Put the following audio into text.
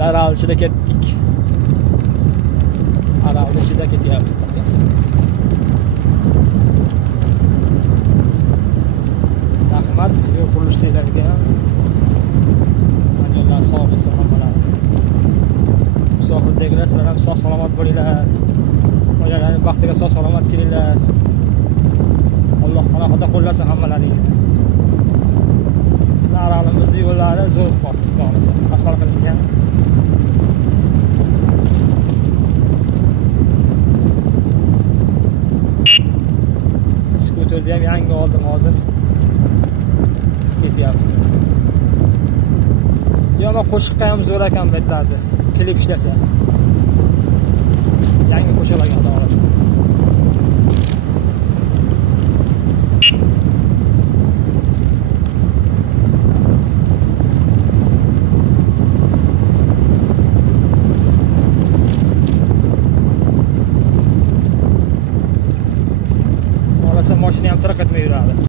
Daraxtlar ichida ketdik. Daraxtlar ichida ketyapmiz. Rahmat, yo'l qurilishchilarga. Alloh sog' bo'lsin hammalari. Musofirdagilar sizlar ham sog' salomat bo'linglar. Oilalarning baxtiga sog' salomat kelinglar. Alloh xonaqoda qo'llasin hammalaringni. Daraxtimiz yo'llari zo'r qoldi, xohlasa. Asfalt qilingan. Skuterni ham yangi oldim hozir. Ketyapmiz. Yo'q, qo'shiqqa ham zo'r ekan bu yerlarda. Klip ishlasa. Yangi qo'shiqlarga xudo xolasa. Xolasa mashina ham tarqatmay yuradi.